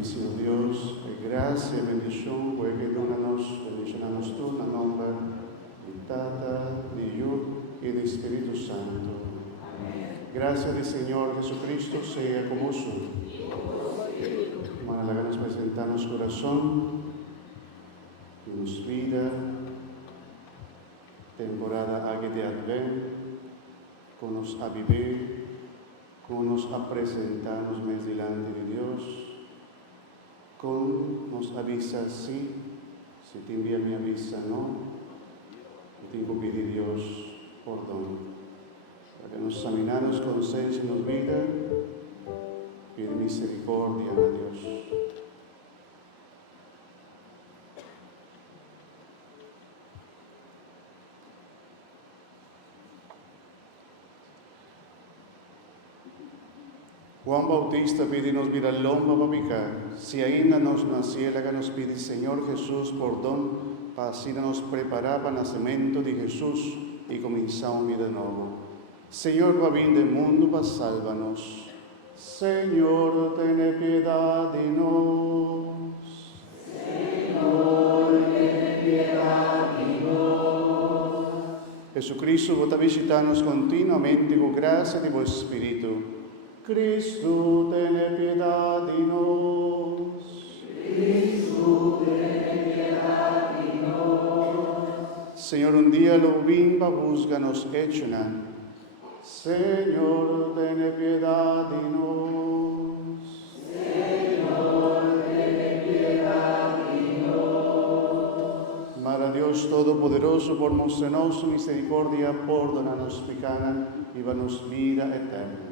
Amantíssimo Deus, graça e bendição, que dona-nos, bendicionamos tu na nome de Tata, de Hijo e do Espírito Santo. Gracia del Señor Jesucristo sea con vosotros. Málaga nos presentamos corazón, que nos vida, temporada águia de Advent, con nos a vivir, con nos a presentarnos mes delante de Dios, con nos avisa sí, si te envía me avisa no, y tengo que pedir Dios perdón. Para que nos examinamos con senso y nos vida, pide misericordia a Dios. Juan Bautista pide nos vir al lomba para picar, si ainda nos naciera que nos pide Señor Jesús perdón, para así nos preparar para el nacimiento de Jesús y comenzar un vida nuevo. Señor, va bien del mundo, va sálvanos. Señor, ten piedad de nos. Señor, ten piedad de nos. Jesucristo, vos visitarnos continuamente con gracia de vuestro Espíritu. Cristo, ten piedad de nos. Cristo, ten piedad de nos. Señor, un día lo bimba, búsganos hechona. Señor, ten piedad de nos. Señor, ten piedad de nos. Mara Dios Todopoderoso, por mostrar su misericordia, perdona nos pecana y danos vida eterna.